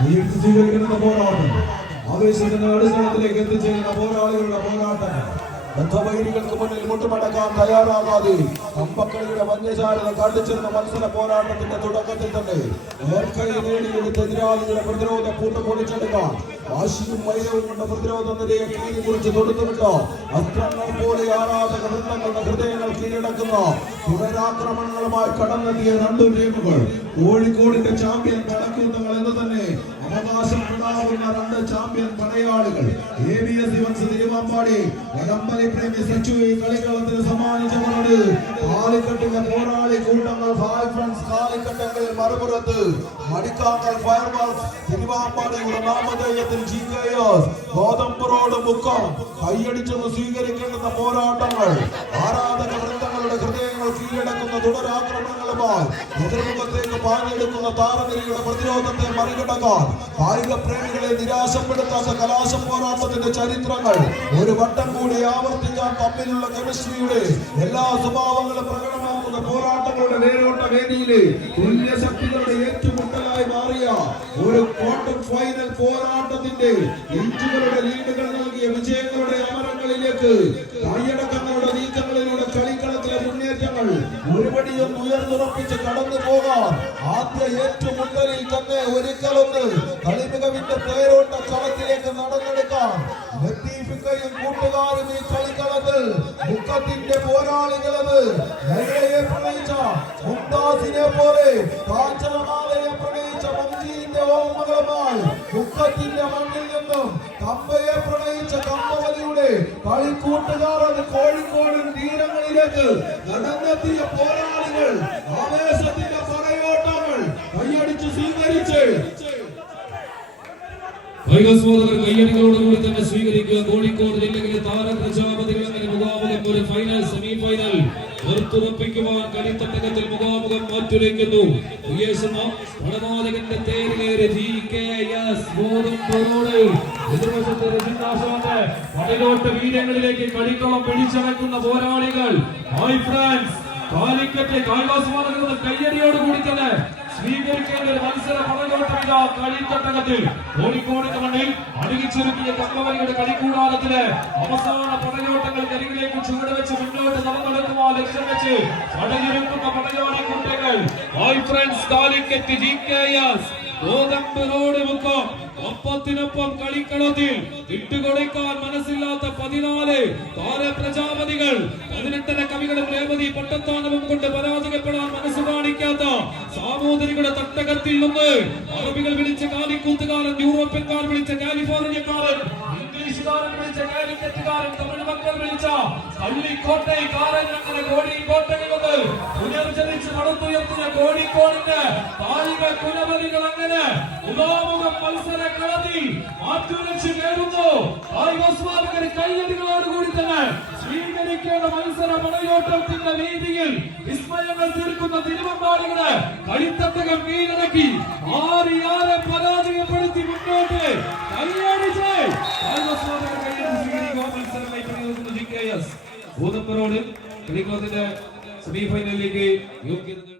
കയ്യെടുത്ത് സ്വീകരിക്കുന്ന പോരാട്ടം. ആവേശത്തിന്റെ അടിസ്ഥാനത്തിലേക്ക് എത്തിച്ചേരുന്ന പോരാളികളുടെ പോരാട്ടം. ബദ്ധവൈരികൾക്ക് മുന്നിൽ മുട്ടുമടക്കാൻ തയ്യാറാകാതെ കമ്പക്കളിയുടെ വന്യജാലത കാട്ടിച്ചിരുന്ന മത്സര പോരാട്ടത്തിന്റെ തുടക്കത്തിൽ തന്നെ നേർക്കൈ നേടിയെടുത്ത് എതിരാളികളുടെ പ്രതിരോധ കൂട്ടം പൊളിച്ചെടുക്കാൻ വാശിയും വൈരവും കൊണ്ട് പ്രതിരോധ നിരയെ കീഴി കുറിച്ച് തൊടുത്തുവിട്ട അസ്ത്രങ്ങൾ പോലെ ആരാധക വൃന്ദങ്ങളുടെ ഹൃദയങ്ങൾ കീഴടക്കുന്ന തുടരാക്രമണങ്ങളുമായി കടന്നെത്തിയ രണ്ടു ടീമുകൾ കോഴിക്കോടിന്റെ ചാമ്പ്യൻ കണക്കൂട്ടങ്ങൾ എന്ന് തന്നെ അവകാശപ്പെടാവുന്ന രണ്ട് ചാമ്പ്യൻ പടയാളികൾ. എ ബി എസ് ಸ್ತೋತ್ರ ಮಾಡಿ ನಮ್ಮಲ್ಲಿ ಪ್ರೇಮಿಸಿ ಸಚಿವೆ ಕಲೆಕಾಲದಲ್ಲಿ ಸಮಾನ ಜನರು ಹಾಲು ಕಟ್ಟುವ ಹೋರಾಳಿ ಕೂಟಗಳ കാലിക്കട്ടങ്ങളിൽ മറുപുറത്ത് മടിക്കാക്കൽ ഫയർബാൾസ് തിരുവാമ്പാടിയുടെ നാമധേയത്തിൽ ജി കെ എസ് ഗോതമ്പുറോട് മുക്കം കൈയടിച്ചത് സ്വീകരിക്കേണ്ടുന്ന പോരാട്ടങ്ങൾ. ആരാധക വൃത്തങ്ങളുടെ ഹൃദയങ്ങൾ കീഴടക്കുന്ന തുടരാക്രമണങ്ങളുമായി എതിർമുഖത്തേക്ക് പാഞ്ഞെടുക്കുന്ന താരനിരയുടെ പ്രതിരോധത്തെ മറികടക്കാൻ കായിക പ്രേമികളെ നിരാശപ്പെടുത്താത്ത കലാശ പോരാട്ടത്തിന്റെ ചരിത്രങ്ങൾ ഒരു വട്ടം കൂടി ആവർത്തിക്കാൻ തമ്മിലുള്ള കെമിസ്ട്രിയുടെ എല്ലാ സ്വഭാവങ്ങളും പ്രകടമാക്കുന്ന പോരാട്ടങ്ങളുടെ നേരോട്ട വേദിയിലെ തുല്യ ശക്തികളുടെ ഏറ്റുമുട്ടലായി മാറിയ ഒരു ക്വാർട്ടർ ഫൈനൽ പോരാട്ടത്തിന്റെ ഇഞ്ചുകളുടെ ലീഡുകൾ നൽകിയ വിജയങ്ങളുടെ അമരങ്ങളിലേക്ക് കൈയടക്കങ്ങളുടെ നീക്കങ്ങളിലൂടെ കളിക്കളത്തിലെ മുന്നേറ്റങ്ങൾ ഒരുപടിയും ഉയർന്നുറപ്പിച്ച് കടന്നു പോകാൻ ആദ്യ ഏറ്റുമുട്ടലിൽ തന്നെ ഒരിക്കലൊന്ന് കളിമികവിന്റെ പേരോട്ട പോലെ കാഞ്ചനമാലയെ പ്രണയിച്ച മഞ്ചീന്റെ ഓർമ്മകളുമായി ദുഃഖത്തിന്റെ മണ്ണിൽ നിന്നും കമ്പയെ പ്രണയിച്ച കമ്പവലിയുടെ കളിക്കൂട്ടുകാർ അത് കോഴിക്കോട് തീരങ്ങളിലേക്ക് നടന്നെത്തിയ പോരാളികൾ ആവേശത്തിന്റെ പടയോട്ടങ്ങൾ കൈയടിച്ച് സ്വീകരിച്ച്. വൈകാസ്വാദകർ കയ്യടികളോടുകൂടി തന്നെ സ്വീകരിക്കുക. കോഴിക്കോട് ജില്ലയിലെ താര പ്രജാപതികൾ അങ്ങനെ മുഖാമുഖം ഒരു ഫൈനൽ സെമി ഫൈനൽ നിർത്തുറപ്പിക്കുവാൻ കളിത്തട്ടകത്തിൽ മുഖാമുഖം മാറ്റുരയ്ക്കുന്നു. ഉയേശുന്ന പടനായകന്റെ തേരിലേറെ ജി കെ എസ് ഗോതമ്പൂരോട് എതിർവശത്ത് രജിതാശോന്റെ പടലോട്ട് വീരങ്ങളിലേക്ക് കളിക്കളം പിടിച്ചടക്കുന്ന പോരാളികൾ. ഹായ് ഫ്രാൻസ് കാലിക്കറ്റ് കായികാസ്വാദകരുടെ കയ്യടിയോടുകൂടി തന്നെ സ്വീകരിക്കേണ്ട ഒരു മത്സര പടലോട്ടമില്ല കളിത്തട്ടകത്തിൽ. കോഴിക്കോടിന്റെ മണ്ണിൽ അടുങ്ങിച്ചൊരുക്കിയ കമ്പവലിയുടെ കളിക്കൂടാരത്തിലെ അവസാന പടയോട്ടങ്ങൾ കരികിലേക്ക് ചുവടുവെച്ച് മുന്നോട്ട് ലക്ഷ്യം വെച്ച് കാലിക്കറ്റ് റോഡ് ഒപ്പത്തിനൊപ്പം കളിക്കളത്തിൽ വിട്ടുകൊടുക്കാൻ മനസ്സില്ലാത്ത പതിനാല് താര പ്രജാപതികൾ പതിനെട്ടര കവികളും രേവതി പട്ടത്താനവും കൊണ്ട് പരാജയപ്പെടാൻ മനസ്സ് കാണിക്കാത്ത സാമൂതിരികളുടെ തട്ടകത്തിൽ നിന്ന് അറബികൾ കാലിക്കൂത്തുകാരൻ യൂറോപ്യൻകാർ വിളിച്ച കാലിഫോർണിയക്കാരൻ ഇംഗ്ലീഷുകാരൻ വിളിച്ച കാലിക്കറ്റുകാരൻ തമിഴ് മക്കൾ വിളിച്ച പള്ളിക്കോട്ടൈക്കാരൻ അങ്ങനെ കോഴിക്കോട്ടയിൽ മുതൽ പുനർജനിച്ച് നടത്തുയർത്തിയ കോഴിക്കോടിന്റെ കായിക കുലവലികൾ അങ്ങനെ ഉപാമുഖ മത്സര കളതി മാറ്റുരച്ച് കയറുന്നു കായികോസ്വാദകർ കയ്യടികളോടുകൂടി തന്നെ സ്വീകരിക്കേണ്ട മത്സര പടയോട്ടത്തിന്റെ വേദിയിൽ വിസ്മയങ്ങൾ തീർക്കുന്ന തിരുവമ്പാടികളെ കളിത്തട്ടകം കീഴടക്കി. ആറിയാരെ എസ് ഭൂതപ്പറോട് കളിക്കളത്തിന്റെ സെമി ഫൈനലിലേക്ക് യോഗ്യത.